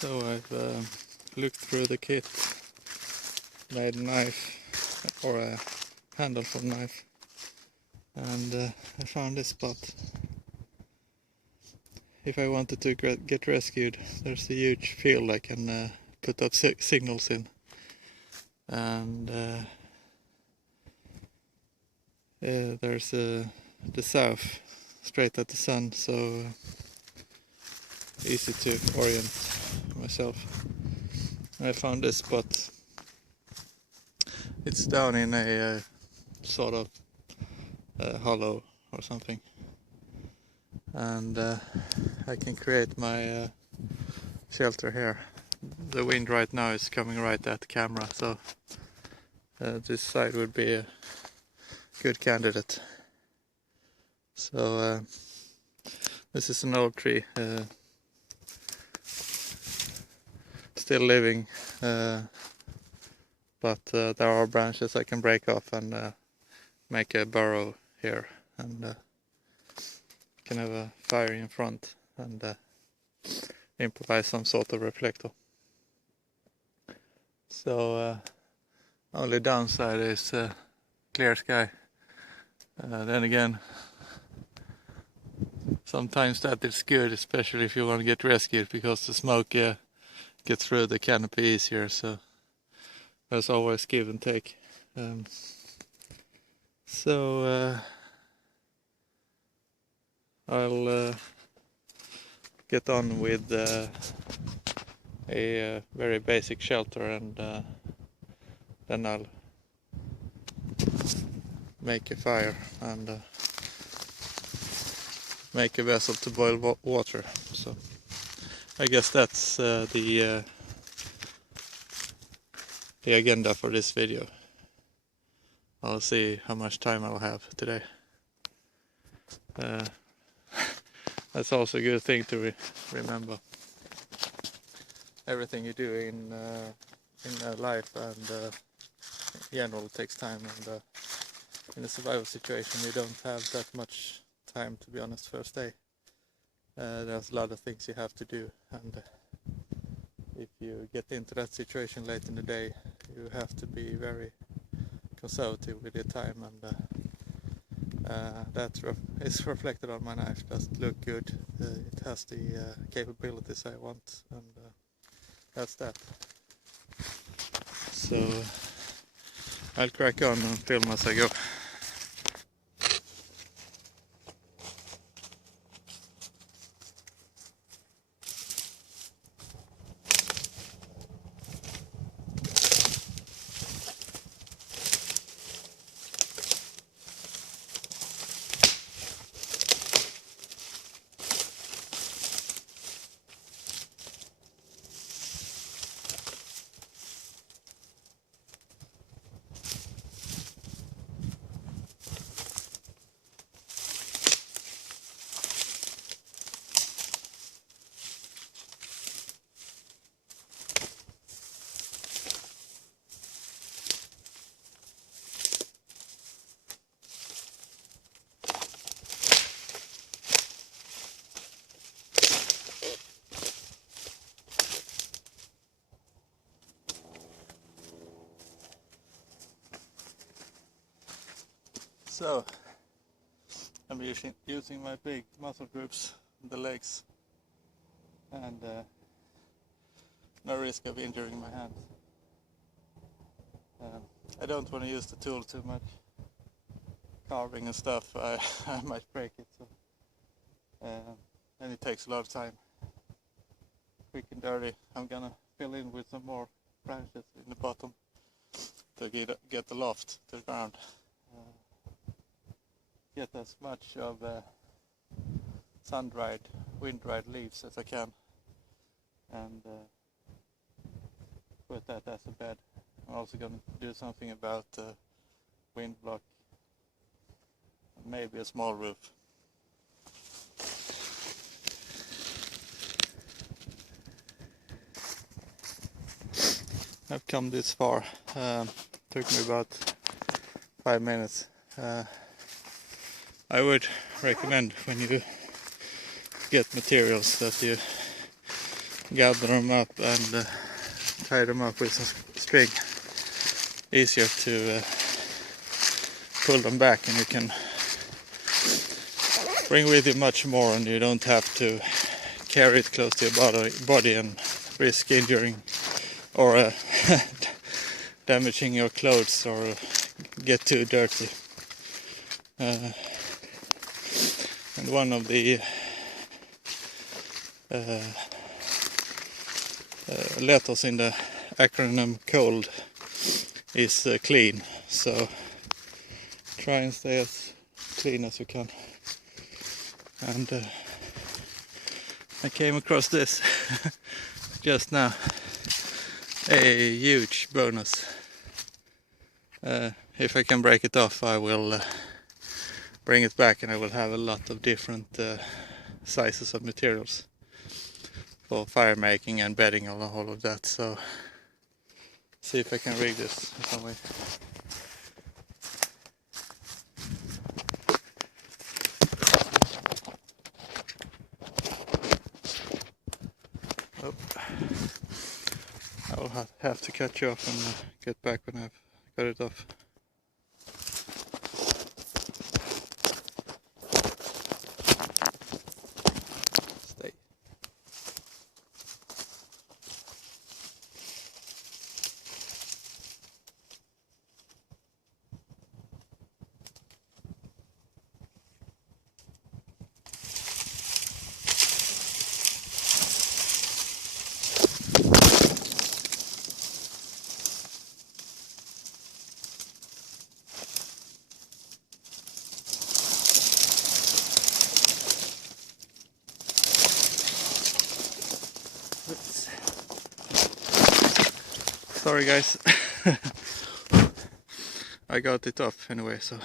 So I've looked through the kit, made a knife or a handle for knife, and I found this spot. If I wanted to get rescued, there's a huge field I can put up signals in, and there's the south straight at the sun, so easy to orient myself. I found this spot. It's down in a sort of hollow or something, and I can create my shelter here. The wind right now is coming right at the camera, so this side would be a good candidate. So this is an old tree, still living, but there are branches I can break off and make a burrow here, and can have a fire in front and improvise some sort of reflector. So only downside is clear sky. Then again, sometimes that is good, especially if you want to get rescued, because the smoke gets through the canopy easier, so there's always give and take. So I'll get on with a very basic shelter, and then I'll make a fire and make a vessel to boil water. So I guess that's the agenda for this video. I'll see how much time I'll have today. That's also a good thing to remember. Everything you do in life and in general takes time, and in a survival situation you don't have that much time, to be honest. First day, there's a lot of things you have to do, and if you get into that situation late in the day, you have to be very conservative with your time, and that is reflected on my knife. It doesn't look good. It has the capabilities I want, and that's that. So I'll crack on and film as I go. So I'm using my big muscle groups, the legs, and no risk of injuring my hands. I don't want to use the tool too much. Carving and stuff, I might break it, so and it takes a lot of time. Quick and dirty. I'm gonna fill in with some more branches in the bottom to get the loft to the ground. Get as much of sun-dried, wind-dried leaves as I can, and put that as a bed. I'm also going to do something about wind block, and maybe a small roof. I've come this far. Took me about 5 minutes. I would recommend, when you get materials, that you gather them up and tie them up with some string. Easier to pull them back, and you can bring with you much more, and you don't have to carry it close to your body and risk injuring or damaging your clothes or get too dirty. And one of the letters in the acronym COLD is clean, so try and stay as clean as you can. And I came across this just now, a huge bonus. If I can break it off, I will bring it back, and I will have a lot of different sizes of materials for fire making and bedding and all of that. So see if I can rig this in some way. Oh. I will have to cut you off and get back when I've got it off. Stay. Sorry guys, I got it off anyway, so.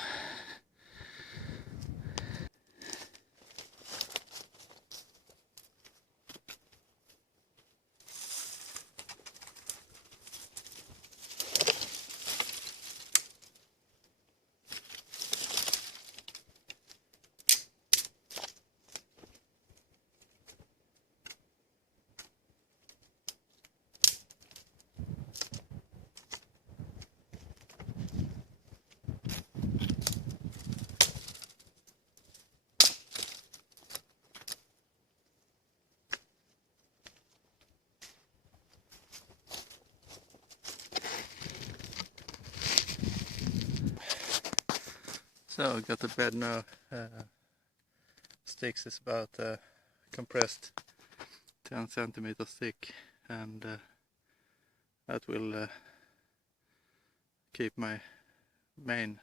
So I got the bed now. Sticks is about compressed 10 centimeters thick, and that will keep my main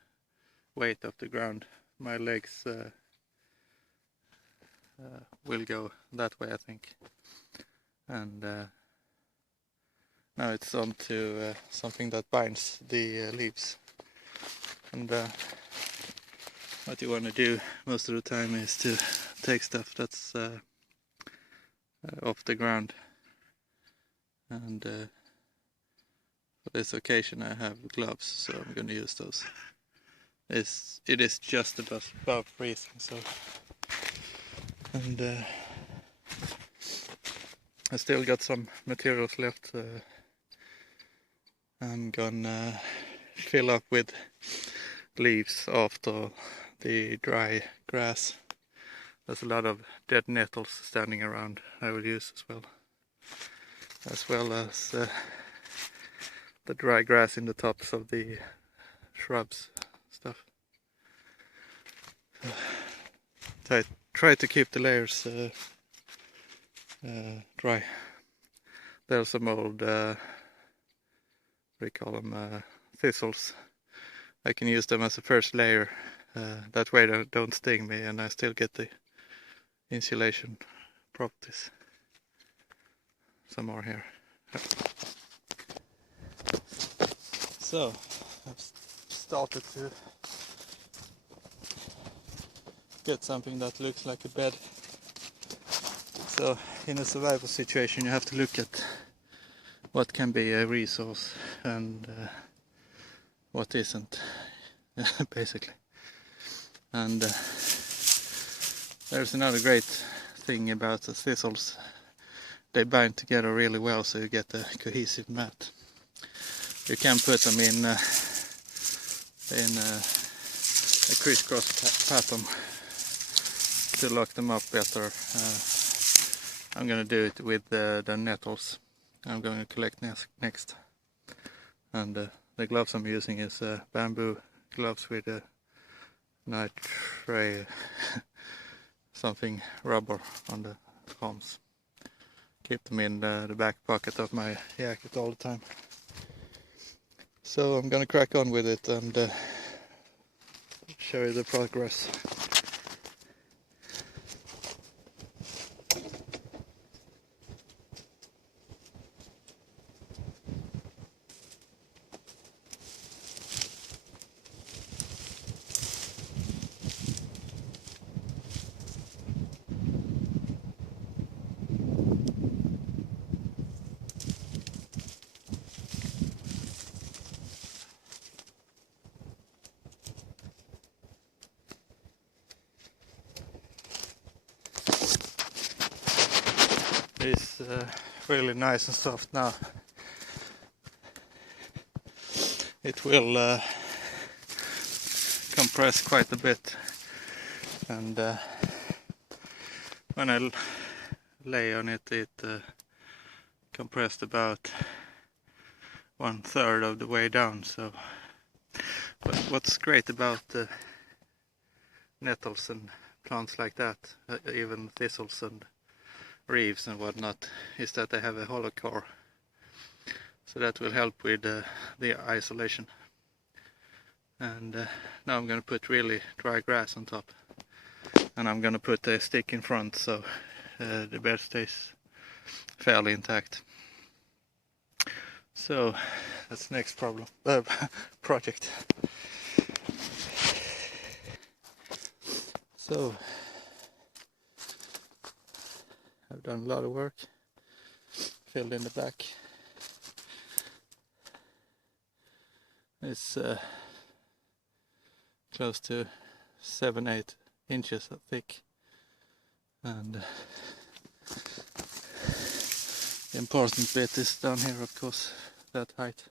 weight off the ground. My legs will go that way, I think. And now it's on to something that binds the leaves. And what you want to do most of the time is to take stuff that's off the ground. And for this occasion I have gloves, so I'm going to use those. It is just above freezing, so. And I still got some materials left. I'm gonna fill up with leaves after the dry grass. There's a lot of dead nettles standing around. I will use as well as the dry grass in the tops of the shrubs stuff. Try to keep the layers dry. There's some old we call them thistles. I can use them as a first layer. That way they don't sting me, and I still get the insulation properties. Some more here. So I've started to get something that looks like a bed. So in a survival situation you have to look at what can be a resource and what isn't, basically. And there's another great thing about the thistles. they bind together really well, so you get a cohesive mat. You can put them in a crisscross pattern to lock them up better. I'm gonna do it with the nettles I'm going to collect next. And the gloves I'm using is bamboo gloves with a nitrile something rubber on the palms. Keep them in the back pocket of my jacket all the time. So I'm gonna crack on with it and show you the progress. It's really nice and soft now. It will compress quite a bit, and when I lay on it, it compressed about 1/3 of the way down. So, but what's great about nettles and plants like that, even thistles and reeds and whatnot, is that they have a hollow core, so that will help with the isolation. And now I'm going to put really dry grass on top, and I'm going to put a stick in front so the bed stays fairly intact. So that's the next project. So I've done a lot of work, filled in the back. It's close to 7-8 inches thick, and the important bit is down here, of course, that height.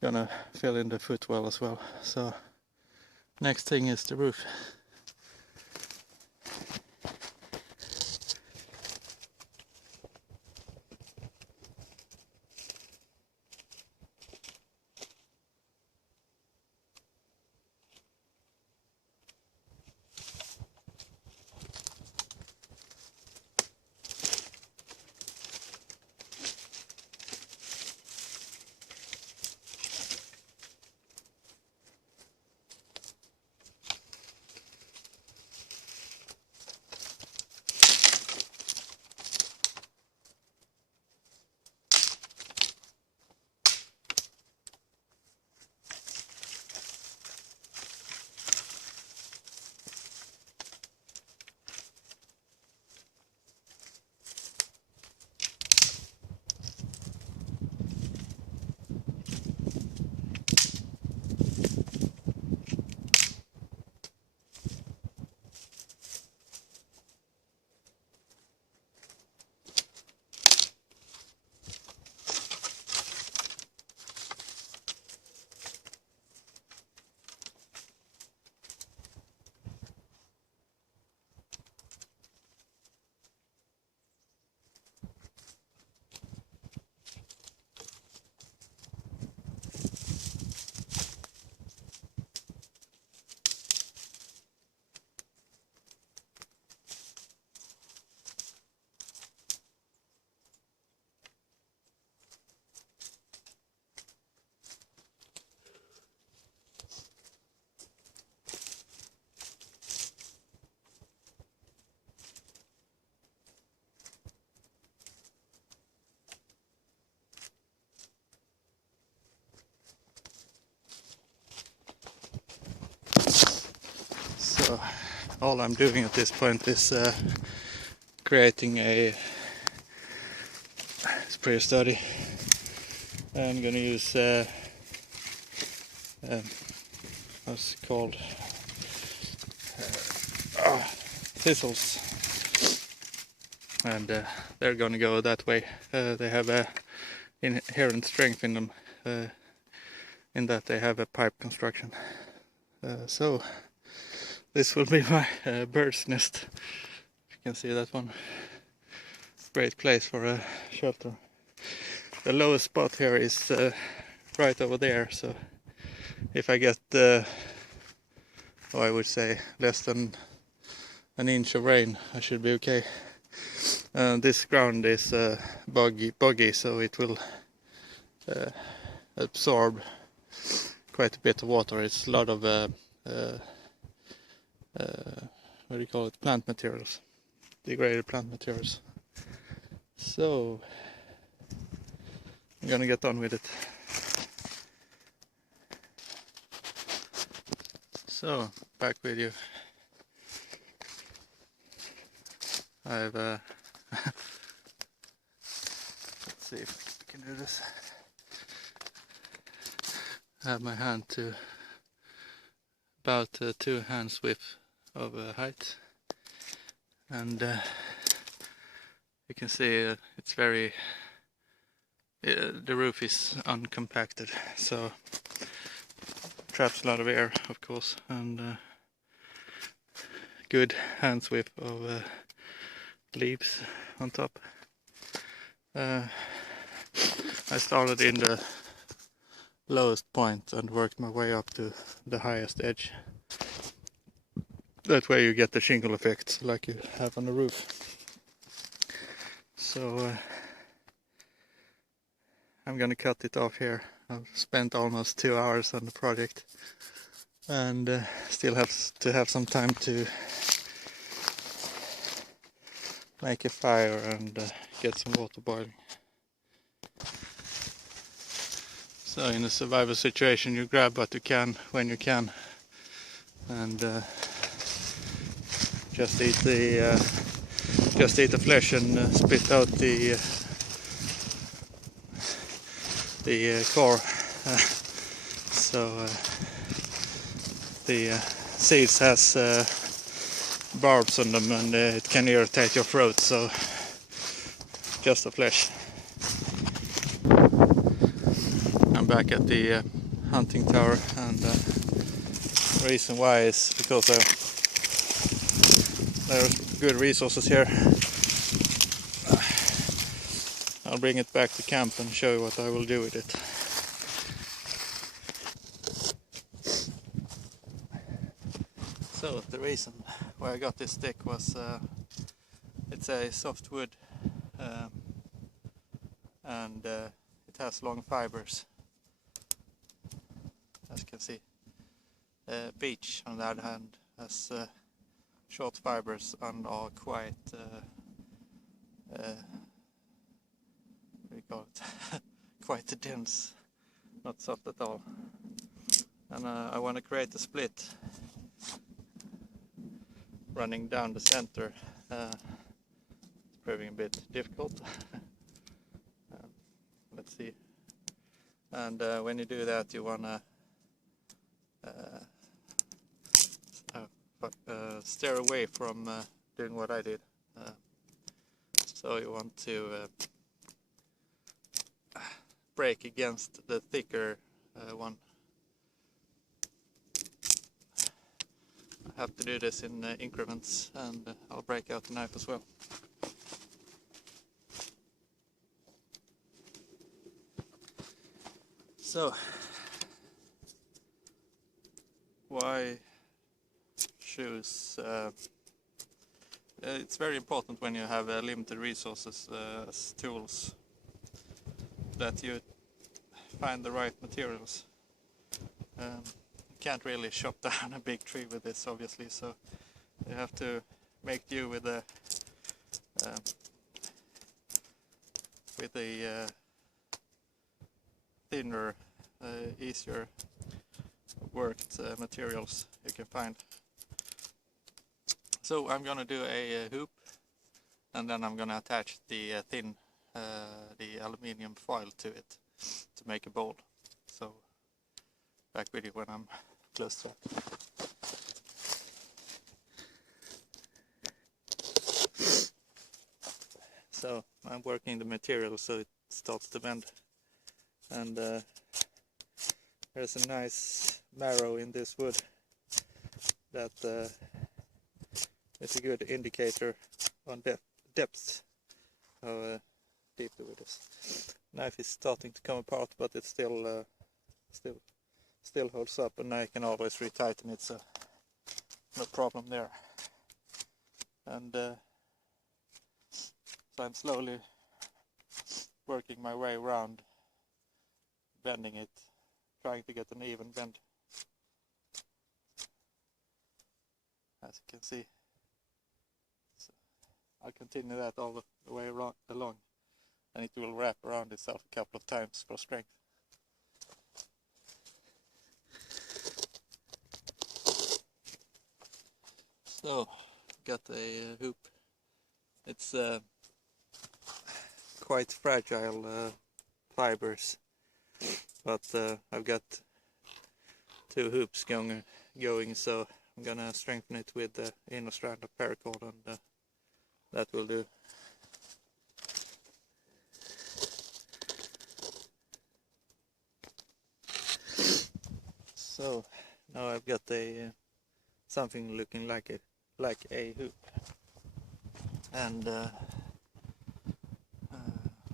Gonna fill in the footwell as well. So next thing is the roof. So all I'm doing at this point is creating a, it's pretty sturdy. I'm gonna use what's it called, thistles and they're gonna go that way. They have a inherent strength in them, in that they have a pipe construction. So this will be my bird's nest. You can see that one. Great place for a shelter. The lowest spot here is right over there, so if I get I would say less than an inch of rain, I should be okay. This ground is boggy, so it will absorb quite a bit of water. It's a lot of what do you call it? Plant materials, degraded plant materials. So I'm gonna get on with it. So back with you. I've let's see if we can do this. I have my hand to about 2 hands width of height, and you can see it's very the roof is uncompacted, so traps a lot of air, of course, and good hands width of leaves on top. I started in the lowest point and worked my way up to the highest edge. That way you get the shingle effect like you have on the roof. So I'm gonna cut it off here. I've spent almost 2 hours on the project, and still have to have some time to make a fire and get some water boiling. So in a survival situation, you grab what you can when you can, and just eat the flesh and spit out the core. So the seeds has barbs on them, and it can irritate your throat, so just the flesh. I'm back at the hunting tower, and the reason why is because there's good resources here. I'll bring it back to camp and show you what I will do with it. So the reason why I got this stick was it's a soft wood, and it has long fibers, as you can see. Beech, on the other hand, has short fibers and are quite what do you call it? Quite dense, not soft at all. And I want to create a split running down the center. It's proving a bit difficult. Let's see. And when you do that, you want to steer away from doing what I did. So you want to break against the thicker one. I have to do this in increments, and I'll break out the knife as well. So, why choose? It's very important when you have limited resources as tools that you find the right materials. You can't really chop down a big tree with this, obviously, so you have to make do with the thinner, easier worked materials you can find. So I'm gonna do a hoop, and then I'm gonna attach the the aluminium foil to it to make a bowl. So back with you when I'm close to it. I'm working the material so it starts to bend. And there's a nice marrow in this wood that is a good indicator on depth, how deep the wood is. Knife is starting to come apart, but it still holds up, and I can always retighten it, so no problem there. And so I'm slowly working my way around, bending it, trying to get an even bend. As you can see, so I'll continue that all the way along, and it will wrap around itself a couple of times for strength. So, got a hoop. It's quite fragile fibers, but I've got 2 hoops going, so I'm gonna strengthen it with the inner strand of paracord, and that will do. So now I've got a something looking like a hoop, and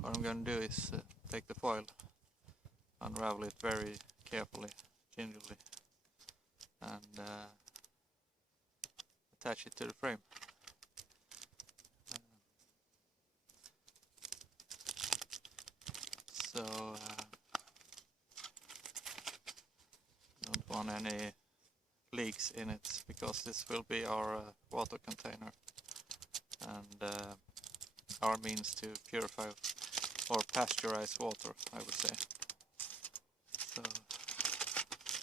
what I'm gonna do is take the foil, unravel it very carefully, gingerly, and attach it to the frame. So don't want any leaks in it, because this will be our water container, and our means to purify or pasteurize water, I would say. So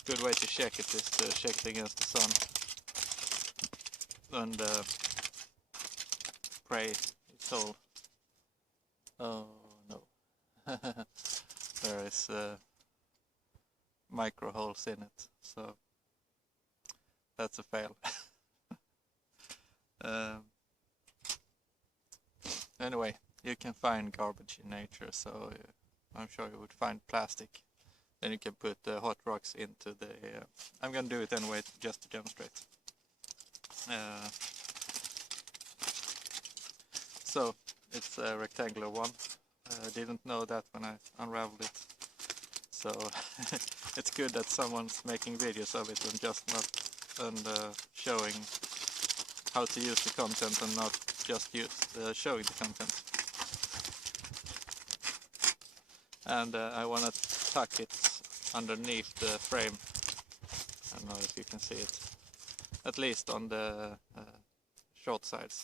good way to check it is to check it against the sun, and pray it's all. Oh no. There is micro holes in it, so that's a fail. Anyway, you can find garbage in nature, so I'm sure you would find plastic. Then you can put hot rocks into the... I'm gonna do it anyway, just to demonstrate. So, it's a rectangular one. I didn't know that when I unraveled it. So, it's good that someone's making videos of it and just not showing how to use the content, and not just showing the content. And I want to tuck it underneath the frame. I don't know if you can see it, at least on the short sides.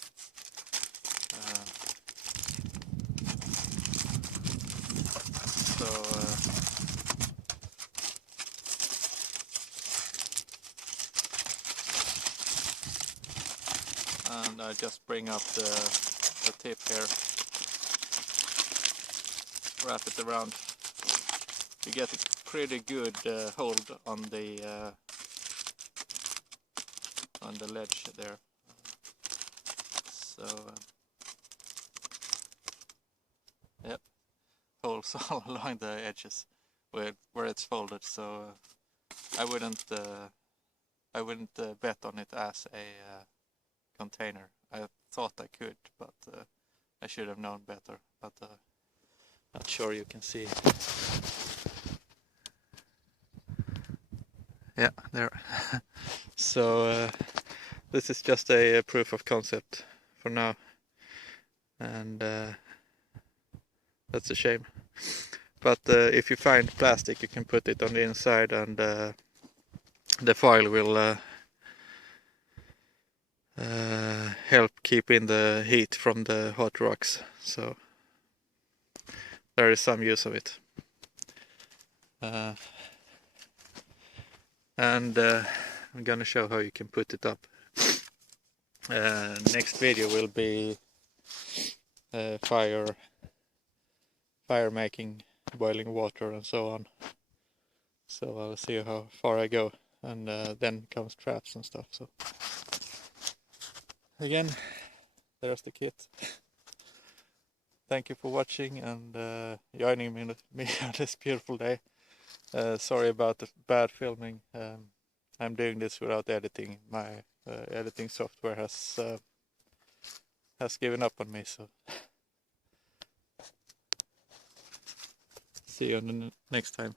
And I just bring up the tip here, wrap it around. You get a pretty good hold on the ledge there. So yep, holes all along the edges where it's folded. So I wouldn't bet on it as a container. I thought I could, but I should have known better. But not sure you can see. Yeah, there. So this is just a proof of concept for now, and that's a shame. But if you find plastic, you can put it on the inside, and the foil will help keep in the heat from the hot rocks. So there is some use of it. And I'm gonna show how you can put it up. Next video will be fire making, boiling water and so on. So I'll see how far I go, and then comes traps and stuff. So again, there's the kit. thank you for watching and joining me on this beautiful day. Sorry about the bad filming. I'm doing this without editing. My editing software has given up on me, so see you on the next time.